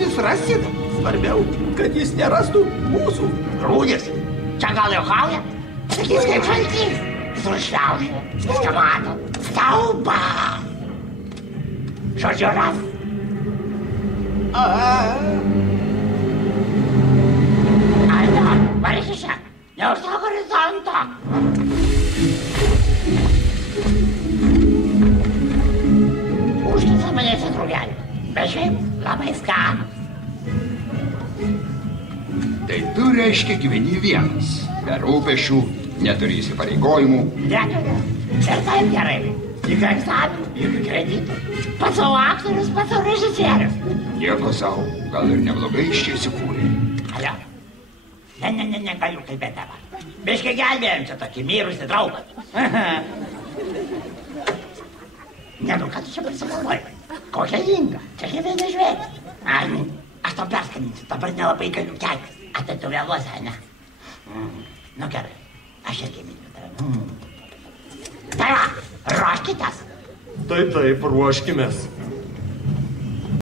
Rūdis rasit. Svarbiau, kad jis nerastų mūsų. Rūdis, čia gal juokauja? Sakys kaip šaltys. Sušliaužė, viską mato. Stauba. Žodžiu ras. Aldo, varėsi čia. Neužstok horizonto. Užkisa manėsi draugelį. Bet šiaip labai skanu. Tai tu, reiškia, gyveni vienas. Be rūpešių, neturi įsipareigojimų. Neturiu. Ir taip gerai. Tik egzaminų, jokių kreditų. Pats savo aktorius, pats savo režisierius. Nieko savo, gal ir neblogai iš čia įsikūrė. Alio. Ne, galiu kalbėti dabar. Biškai gelbėjom čia tokį mirusį draugą. Ne, ką tu čia prisigalvoji? Kokia Inga? Čia kaip viena žvėris. Ai, aš tau perskaninsiu, dabar nelabai galiu keltis. A tai tu vėluosi, ne? Nu gerai, aš irgi myliu tave. Tai va, ruoškitės. Taip, ruoškimės.